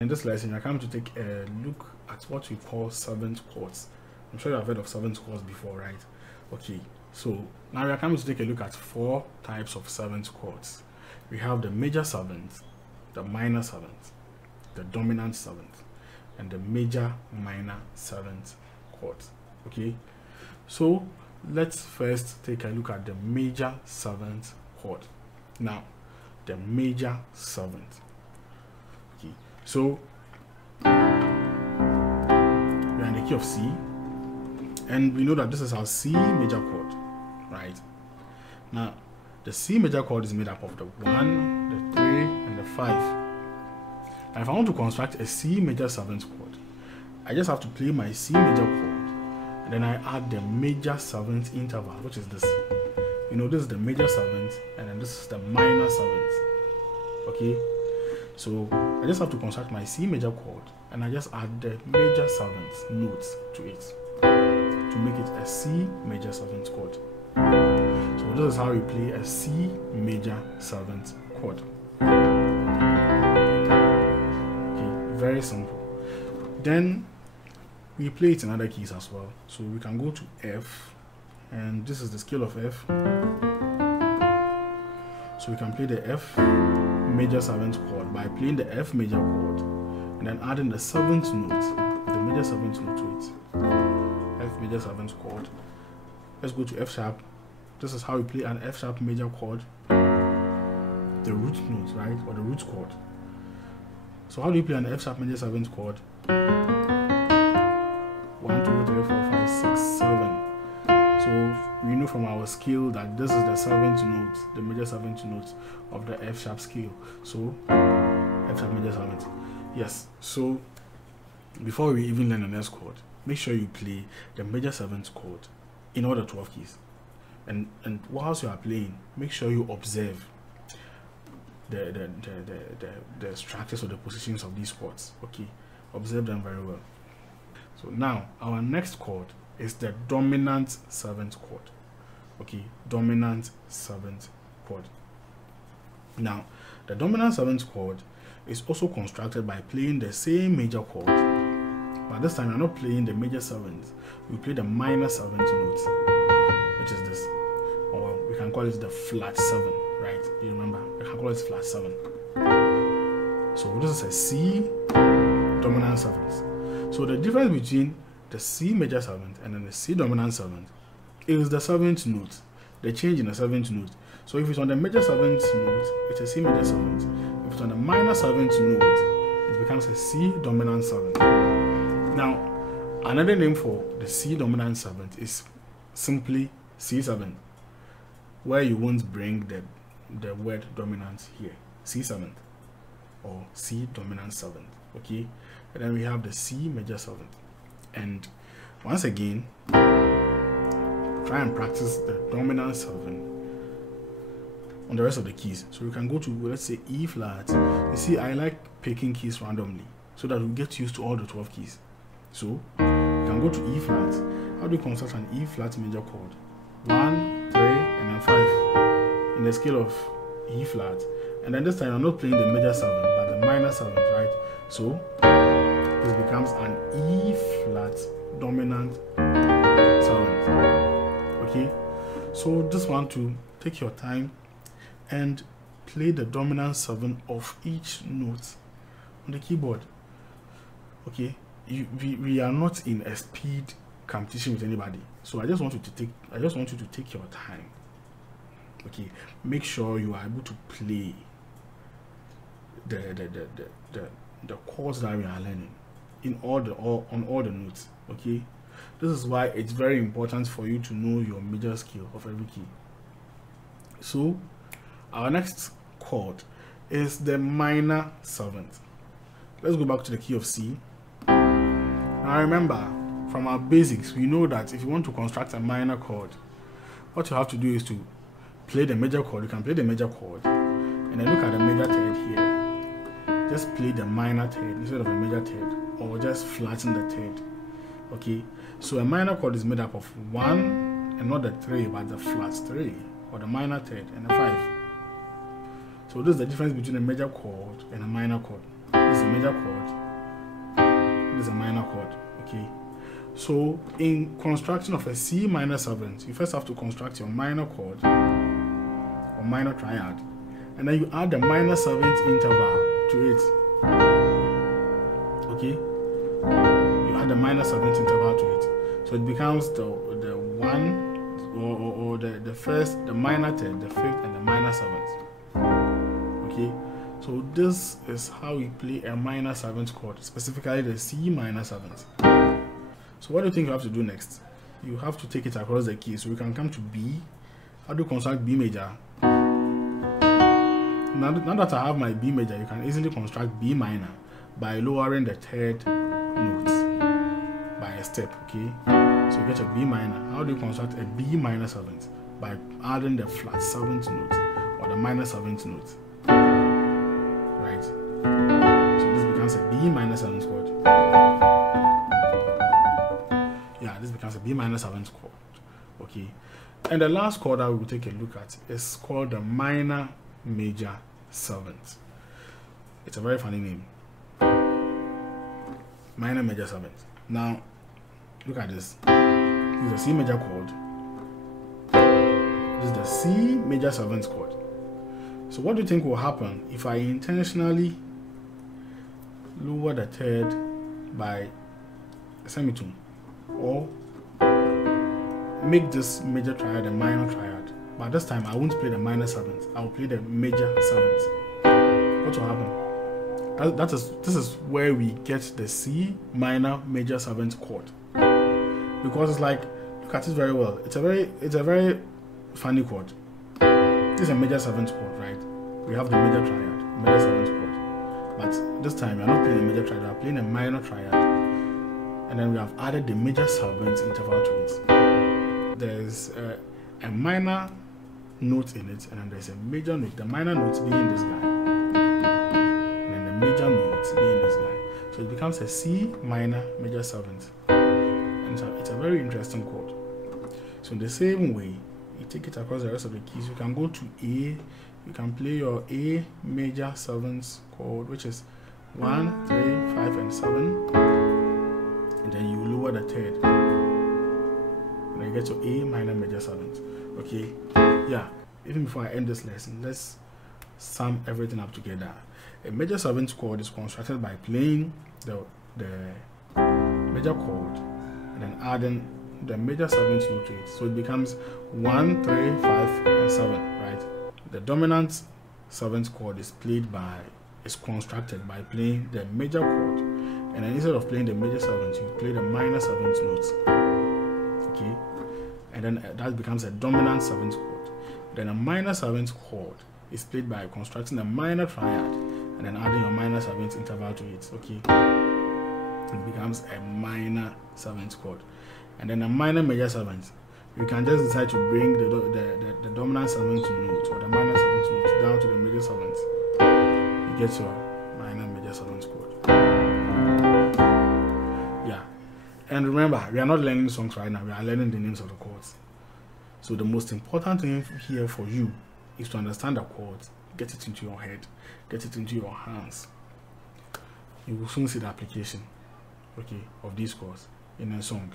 In this lesson, I'm coming to take a look at what we call seventh chords. I'm sure you have heard of seventh chords before, right? Okay, so now we are coming to take a look at four types of seventh chords. We have the major seventh, the minor seventh, the dominant seventh, and the major minor seventh chords. Okay, so let's first take a look at the major seventh chord. Now, the major seventh. Okay, so we are in the key of C, and we know that this is our C major chord, right? Now, the C major chord is made up of the 1, the 3, and the 5. Now, if I want to construct a C major seventh chord, I just have to play my C major chord, and then I add the major seventh interval, which is this. You know, this is the major seventh, and then this is the minor seventh. Okay, so I just have to construct my C major chord, and I just add the major seventh notes to it to make it a C major seventh chord. So this is how we play a C major seventh chord. Okay, very simple. Then we play it in other keys as well. So we can go to F, and this is the scale of F. So we can play the F major seventh chord by playing the F major chord and then adding the seventh note, the major seventh note to it. F major seventh chord. Let's go to F sharp. This is how we play an F sharp major chord, the root note, right, or the root chord. So how do you play an F sharp major seventh chord? 1, 2, 3, 4, 5, 6, 7. So we know from our scale that this is the seventh note, the major seventh note of the F sharp scale. So F sharp major seventh. Yes. So before we even learn the next chord, make sure you play the major seventh chord in all the 12 keys. And whilst you are playing, make sure you observe the structures or the positions of these chords. Okay, observe them very well. So now our next chord is the dominant seventh chord. Okay, dominant seventh chord. Now, the dominant seventh chord is also constructed by playing the same major chord, but this time we're not playing the major seventh. We play the minor seventh note, which is this, or we can call it the flat 7, right? You remember? We can call it flat 7. So this is a C dominant seventh. So the difference between the C major seventh and then the C dominant seventh is the seventh note, the change in the seventh note. So if it's on the major seventh note, it's a C major seventh. If it's on the minor seventh note, it becomes a C dominant seventh. Now, another name for the C dominant seventh is simply C7, where you won't bring the word dominant here, C7 or C dominant seventh. Okay, and then we have the C major seventh. And once again, try and practice the dominant 7 on the rest of the keys. So we can go to, let's say, E flat. You see, I like picking keys randomly so that we get used to all the 12 keys. So we can go to E flat. How do you construct an E flat major chord? 1, 3, and then 5 in the scale of E flat. And then this time I'm not playing the major 7 but the minor 7, right? So this becomes an E flat dominant 7th. Okay, so just want to take your time and play the dominant 7 of each note on the keyboard. Okay, we are not in a speed competition with anybody, so I just want you to take your time. Okay, make sure you are able to play the chords that we are learning on all the notes. Okay, this is why it's very important for you to know your major scale of every key. So our next chord is the minor seventh. Let's go back to the key of C. Now remember, from our basics, we know that if you want to construct a minor chord, what you have to do is to play the major chord. You can play the major chord and then look at the major third here. Just play the minor third instead of a major third, or just flatten the third. Okay, so a minor chord is made up of 1 and not the 3 but the flat 3, or the minor third and the 5. So this is the difference between a major chord and a minor chord. This is a major chord. This is a minor chord. Okay. So in construction of a C minor 7th, you first have to construct your minor chord or minor triad, and then you add the minor 7th interval to it. Okay. You add the minor 7th interval to it, so it becomes the 1 or the first, the minor 10th, the 5th, and the minor 7th. Okay. So this is how we play a minor 7th chord, specifically the C minor 7th. So what do you think you have to do next? You have to take it across the key. So we can come to B. How do you construct B major? Now that I have my B major, you can easily construct B minor by lowering the 3rd note by a step. Okay. So you get a B minor. How do you construct a B minor 7th? By adding the flat 7th note or the minor 7th note. Right. So this becomes a B minor 7th chord. Yeah, this becomes a B minor 7th chord. Okay. And the last chord that we will take a look at is called the minor major 7th. It's a very funny name. Minor major 7th. Now, look at this. This is a C major chord. This is the C major 7th chord. So what do you think will happen if I intentionally lower the 3rd by a semitone, or make this major triad a minor triad? But this time I won't play the minor 7th, I will play the major 7th. What will happen? This is where we get the C minor major 7th chord, because it's like, look at it very well. It's a very funny chord. This is a major 7th chord, right? We have the major triad, major 7th chord. But this time we are not playing a major triad, we are playing a minor triad. And then we have added the major 7th interval to it. There's a minor note in it, and then there's a major note. The minor note being this guy, and then the major note being this guy. So it becomes a C minor major 7th. And so it's a very interesting chord. So in the same way, you take it across the rest of the keys. You can go to A. You can play your A major 7th chord, which is 1, 3, 5, and 7. And then you lower the 3rd. And then you get to A minor major 7th. Okay? Yeah. Even before I end this lesson, let's sum everything up together. A major 7th chord is constructed by playing the major chord and then adding the major 7th note to it. So it becomes 1, 3, 5, and 7, right? The dominant 7th chord is constructed by playing the major chord, and then instead of playing the major 7th, you play the minor 7th notes. Okay? And then that becomes a dominant 7th chord. Then a minor 7th chord is played by constructing a minor triad and then adding your minor 7th interval to it. Okay? It becomes a minor 7th chord. And then a minor major 7th, you can just decide to bring the dominant 7th note or the minor 7th note down to the major 7th. You get your minor major 7th chord. Yeah. And remember, we are not learning songs right now, we are learning the names of the chords. So the most important thing here for you is to understand the chords, get it into your head, get it into your hands. You will soon see the application, okay, of these chords in a song.